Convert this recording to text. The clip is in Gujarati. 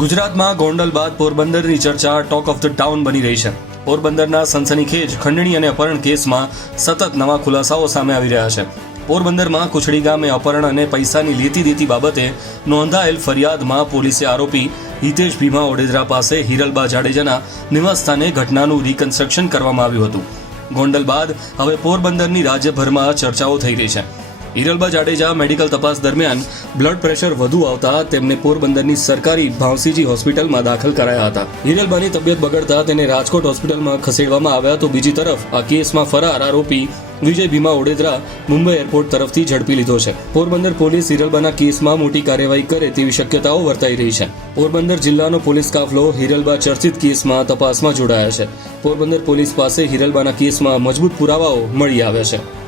ગુજરાતમાં ગોંડલ બાદ પોરબંદરની ચર્ચા ટોક ઓફ ધ ટાઉન બની રહી છે. પોરબંદરના સનસનીખેજ ખંડણી અને અપહરણ કેસમાં સતત નવા ખુલાસાઓ સામે આવી રહ્યા છે. પોરબંદરમાં કુછડી ગામે અપહરણ અને પૈસાની લેતી દેતી બાબતે નોંધાયેલ ફરિયાદમાં પોલીસે આરોપી હિતેશ ભીમા ઓડેદરા પાસે હિરલબા જાડેજાના નિવાસસ્થાને ઘટનાનું રિકન્સ્ટ્રક્શન કરવામાં આવ્યું હતું. ગોંડલ બાદ હવે પોરબંદરની રાજ્યભરમાં ચર્ચાઓ થઈ રહી છે. હિરલબા જાડેજા મેડિકલ તપાસ દરમિયાન બ્લડ પ્રેશર વધુ આવતા તેમને પોરબંદરની સરકારી ભાવસીજી હોસ્પિટલમાં દાખલ કરાયા હતા. હિરલબાની તબિયત બગડતા તેને રાજકોટ હોસ્પિટલમાં ખસેડવામાં આવ્યા તો બીજી તરફ આ કેસમાં ફરાર આરોપી વિજય ભીમા ઓડેદરા મુંબઈ એરપોર્ટ તરફથી ઝડપી લીધો છે. પોરબંદર પોલીસ હિરલબાના કેસમાં મોટી કાર્યવાહી કરે તેવી શક્યતાઓ વર્તાઈ રહી છે. પોરબંદર જિલ્લાનો પોલીસ કાફલો હિરલબા ચર્ચિત કેસમાં તપાસમાં જોડાયા છે. પોરબંદર પોલીસ પાસે હિરલબાના કેસમાં મજબૂત પુરાવાઓ મળી આવ્યા છે.